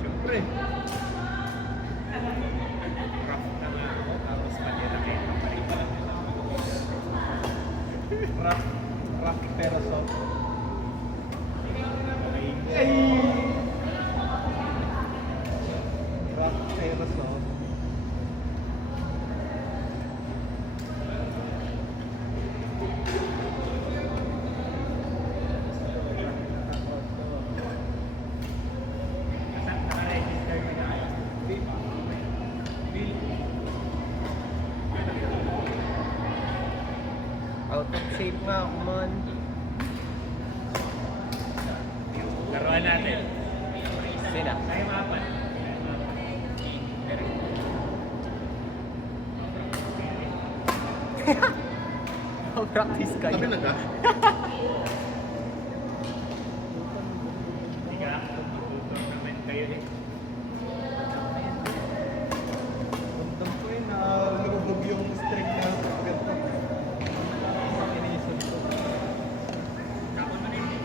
Siyempre. Rough na nga ako, tapos malaki pa rin pala. Rough pero soft. Ay! Rough pero soft. Out of shape nga ako man. Laruan natin. Sina? Tayo mapan. Practice kayo. Kami naga? Higa, tournament kayo eh. Tandang ko eh, nalulubog yung string na ganito. Inisip ko. Kako na rin eh.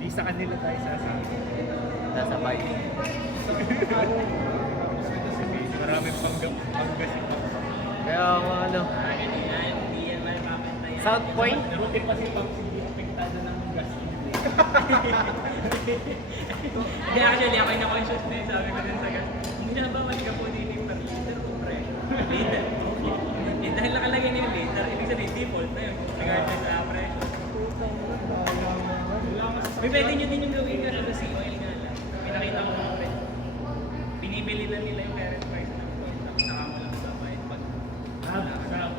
Di sa kanila tayo sasama. Nasabay. Maraming panggasin. Kaya ano. South Point? Rutin pa si Pang sige, apektado ng gas. Hindi, actually, ako yung na-conscious na yun. Sabi ko din sa gas, hindi na bawal ka po din yung per liter o pre? Liter. Eh, dahil nakalagay niyo yung liter, ibig sabihin default na yun. Regardless sa pressure. May pwede nyo din yung gawin ka sa sea oil nga lang. Pinakita ko mga pre. Binibili na nila yung parent price ng point. Tapos saka mo lang sa bayad pag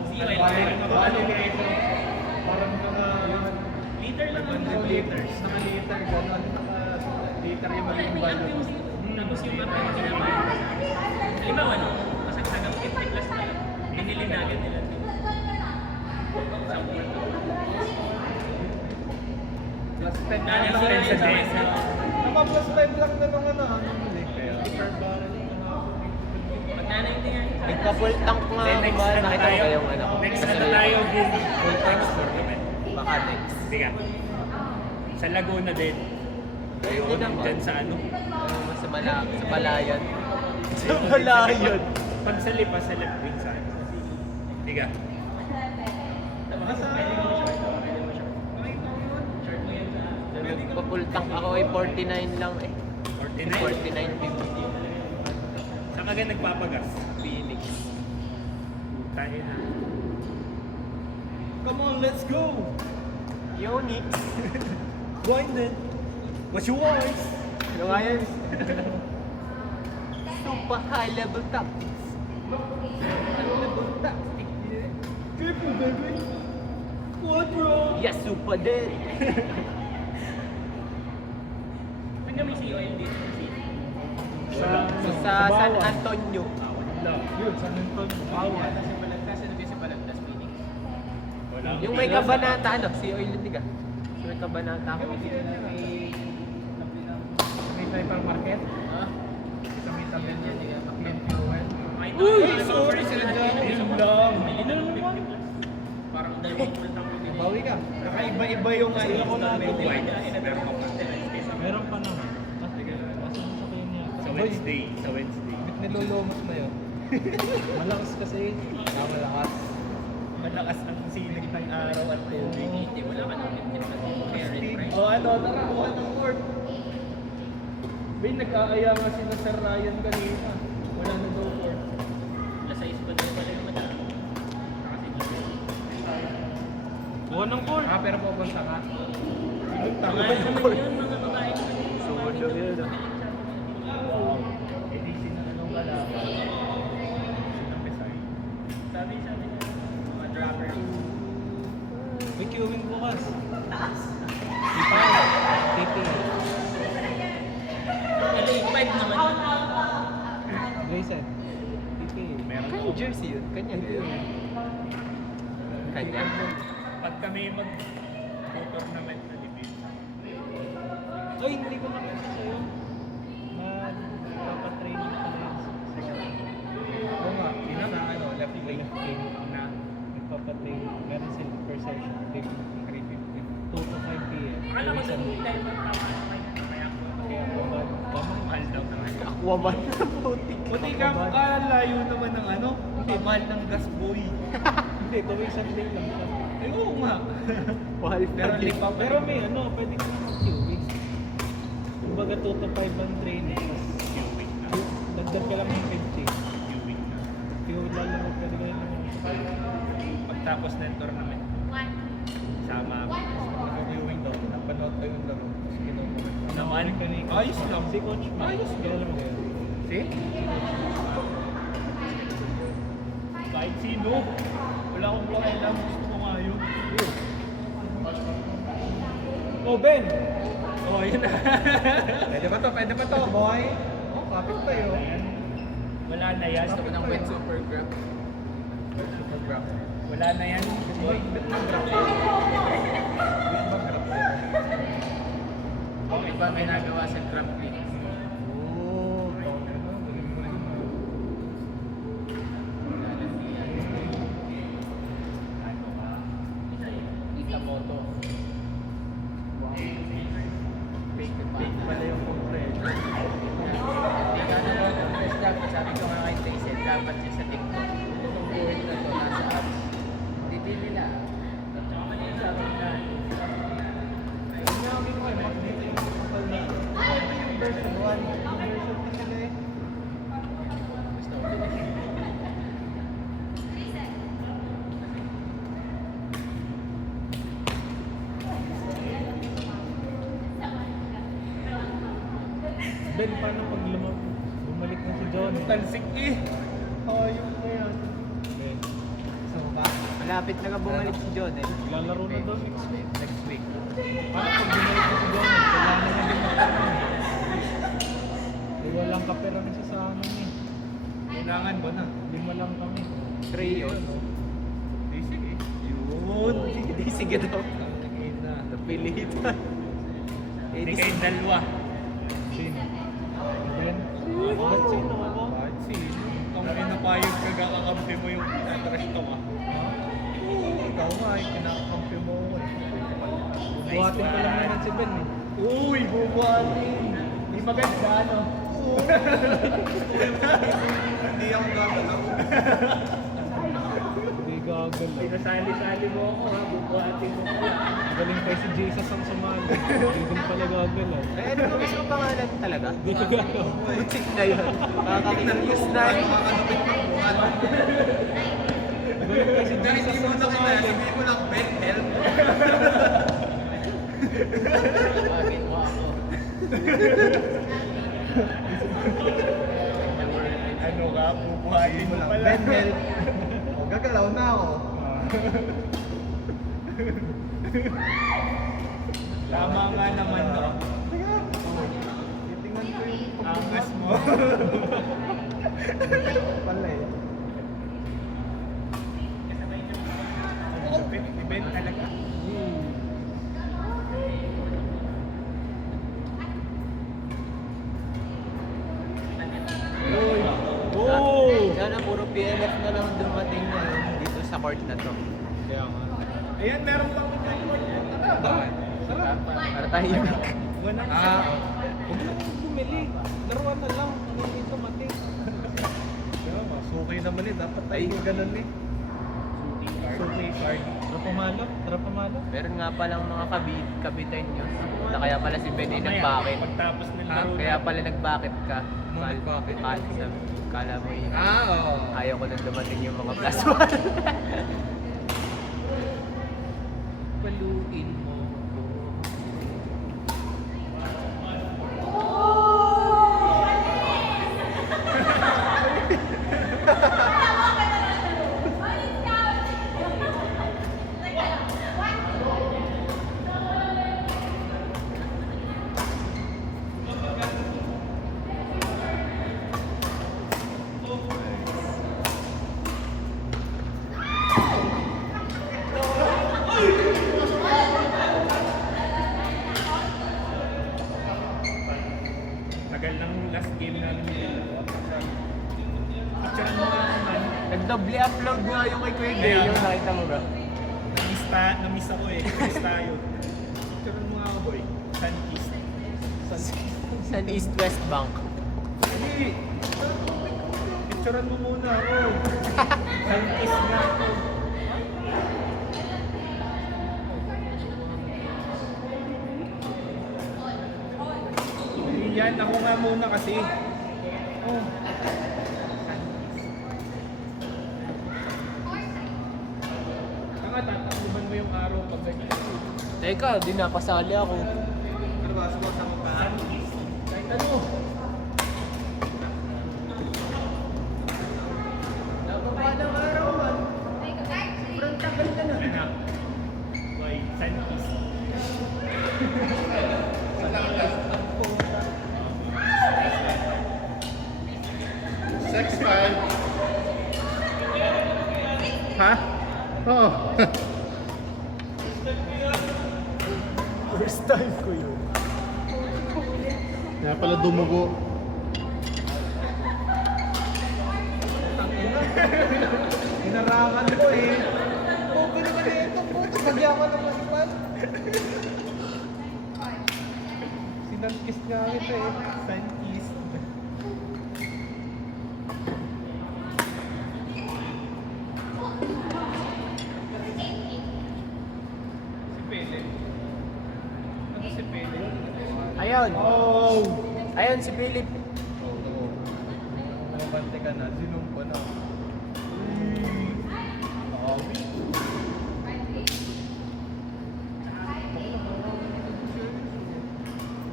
sea oil. Parang Liter lang ang 100 liters. Naka-liter, gano'n. Naka-liter yung wala, maging may value. app yung tapos yung app yung kinabayan ko sa amin. Halimbawa, no, masagsagang 50 plus na lang, binili na agad nila. Plus 10 Na, lang plus 10 sa day. day. Plus 5 lang na nung ano. 50 per barrel. Pag nanaintindihan May couple tank nga ako ba? Nakita ko kayong ano. Next Kasi na tayo din. full tanks tournament. Baka next. Sige. Sa Laguna din. Kayo Hindi naman. dyan sa ano? Sa Balayan. Sa Balayan. Pag sa Lipa, sa left din sa ano. Sige. Nagpa-full tank ako ay 49 lang eh. 49. 49.50. Saan ka ga nagpapagas? Phoenix. Tayo na. Come on, let's go! Yonix. Blinded. What's your voice? Ano nga yan? Super high level tactics. High level tactics. Careful, baby. What, bro? Yes, super dead. Saan kami sea oil dito? So, sa San Antonio. Yun, San Antonio. Bawal. Kasi nabisa Balagtas, Phoenix. Wala. Yung may kabanata, ano? Si Oil yun, diga? Yung may kabanata ako. May hypermarket? Ha? Sa may tabi niya, Clean Fuel. Uy! Sorry, sila dyan. Yun lang. Bili na lang 50 plus. Parang dalawang full tank yung binili. Bawi ka. Kakaiba-iba yung Installment white. nila. Meron pa pa. Meron pa naman. Kasi sa kanya niya. Sa Wednesday. Sa Wednesday. Bit nilulumot na yun. Malakas kasi. Malakas. Malakas ang sinig ng araw at tubig. Hindi, wala ka ng 50 plus. Parent price. O ano, tara, kuha ng court. May nag-aaya nga sila Sir Ryan kanina. Wala na daw court. Alas 6 pa din pala yung madami. Kasi dito. Buwan ng court. Pero pupunta ka. Mga naman yun, mga babae naman yun. Sumod daw yun, ah. Hindi sinanong ka lang. Sinampesay. Sabi niya, mga dropper. May queuing bukas. Titi. Ano yung 5 naman yun? Grayson. Titi. Meron Kanya jersey yun. Kanya yun. Kanya. Pag kami mag-tournament na debate, Ay, hindi ko nakita sa'yo. Papatraining ka na yun. oo nga, yun na ano, left wing na Nagpapatraining. Meron sila per session. 350. Akala ko doon dahil magtama na kayo. Kaya ako mahal daw naman. Aquaman. Putik. Buti ka kalayo naman ng ano, mahal ng gas boy. Hindi, tuwing Sunday lang siya. Ay, oo nga. Mahal Pero na lipa pa Pero rin. may ano, pwede ka na mag-QWIX. Kumbaga 2 to 5 ang training. Dagdag ka lang ng 50. Fuel lang lang, pwede ka lang. Pagtapos ng tournament, sama ako. Nag-viewing daw. Napanood tayo yung laro. Tapos kinukulit ko. Naman? Ayos lang. Si Coach Mo. Ayos Kilala lang. mo yun? See? Kahit sino. Wala akong pakialam. Gusto ko nga yun. Oh, Ben! Oh, yun na. Pwede ba to? Pwede ba to, boy? Oh, kapit pa yun. Wala na yan. Gusto ko ng wet super grab. Super grab. Wala na yan. Boy, bet na grab. Bet ba grab yan? Bakit ba may nagawa sa Grand Prix? Oo. Galing mo rin. Ita Moto. Fake pala yung compression. Hindi ka naman ang best job. Sabi ko nga kay Tracer, dapat siya sa TikTok. Itong buhay na to, nasa apps. Hindi nila. Sinabi ko kay Mac dito yung total na. Yung version 1. Yung version 2 nila eh. Gusto ko din. Ben, paano pag bumalik na si John? Tansik eh. Ayun mo yan. Ben, So ba? Malapit na ka bumalik si John eh. lalaro na daw next week. Next week. Paano pag bumalik na si John? Kailangan na din magkaroon. Walang kapera na siya sa amin eh. Kailangan ba na? 5 lang kami. 3 yun. Di sige. Yun. Hindi, sige daw. Ang na. Napilitan. Hindi kayong dalawa. Sino? Ben? Ba't sino ako? Bakit sino? Ang pinapayag ka kakampi mo yung pinatras to ah. Oo, ikaw nga eh. Kinakakampi mo ako eh. Buhatin ko lang naman si Ben eh. Uy, bubuhatin. Di maganda ano? Hindi ako gagalaw. Hindi gagalaw. Pinasali-sali mo ako ha. Bubuhatin mo ko. Galing tayo si Jesus ang sumali. Hindi din pala gagalaw. Eh, ano ba gusto mong pangalan talaga? Hindi ko gagalaw. Putik na yun. Nakakakilus na yun. Makakalupit ng buwan. Galing tayo si Dahil Jesus hindi mo ang na kita, sumali. sabihin mo lang, Ben, help. Bakit mo ako? Ano ka, bubuhatin mo lang. Ben, help. O, gagalaw na ako. Tama nga naman no. Titingnan ko yung angas mo. Pala eh. Oh, Ben talaga. Uy! Oh! Sana puro PLF na lang dumating ngayon dito sa court na to. Kaya nga. Ayan, meron pang Bakit? Para tahimik. Wala. Huwag na kang bumili. Laruan na lang. Ano dito mati? Sukay naman eh. Dapat tayo Ay. ganun eh. Sukay card. Trapamalo? Trapamalo? Meron nga palang mga kabitan nyo. Na kaya pala si Ben ay nag-bakit. Pagtapos ng Ha? laro Kaya pala nag-bakit ka. Ano nag-bakit? Kala mo yun. Oo. Ayaw ko nang dumating yung mga plus 1. Paluin mo ko. Tagal ng last game namin nila. Picture mo nga naman. Nag-double upload nga yung kay Kuya Gay. Yung nakita mo ba? Na-miss ako eh. Miss tayo. Picture mo nga ako boy. San East West Bank. Hindi. Picturean mo muna ako. Sun-kiss nga ako. Hindi yan, ako nga muna kasi. Oh. Saka tatakbuhan mo yung araw pag ganyan. Teka, di nakasali ako. Ano ba? Sumunod ako pa. Kahit ano. Nababa ng araw man. Sobrang tagal ka na. Anak. Boy, sun-kiss. Sex time. Ha? Oo. First time ko yun. Kaya pala dumugo. Hinarangan mo eh. Popo naman eh ito. Popo, magyaman naman naman. Sinang-kiss nga kita eh. Sun-kiss. Si Pele. Ano si Pele? Ayun. Oh! Ayun si Philip. Oo. Mabante ka na. Sinong pa na. Nakawi.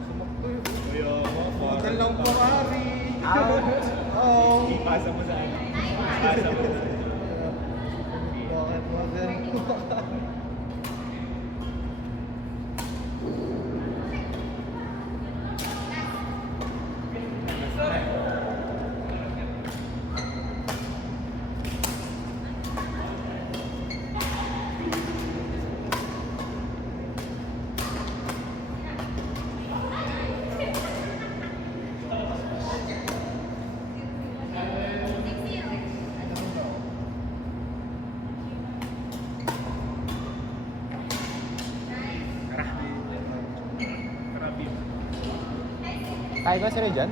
Sumakto yun. Kaya nga, parang lang pumari. Out. Oo. Ipasa mo sa ano. Ipasa mo sa Bakit magaling pumari? Karabim. Kaya ko sila dyan?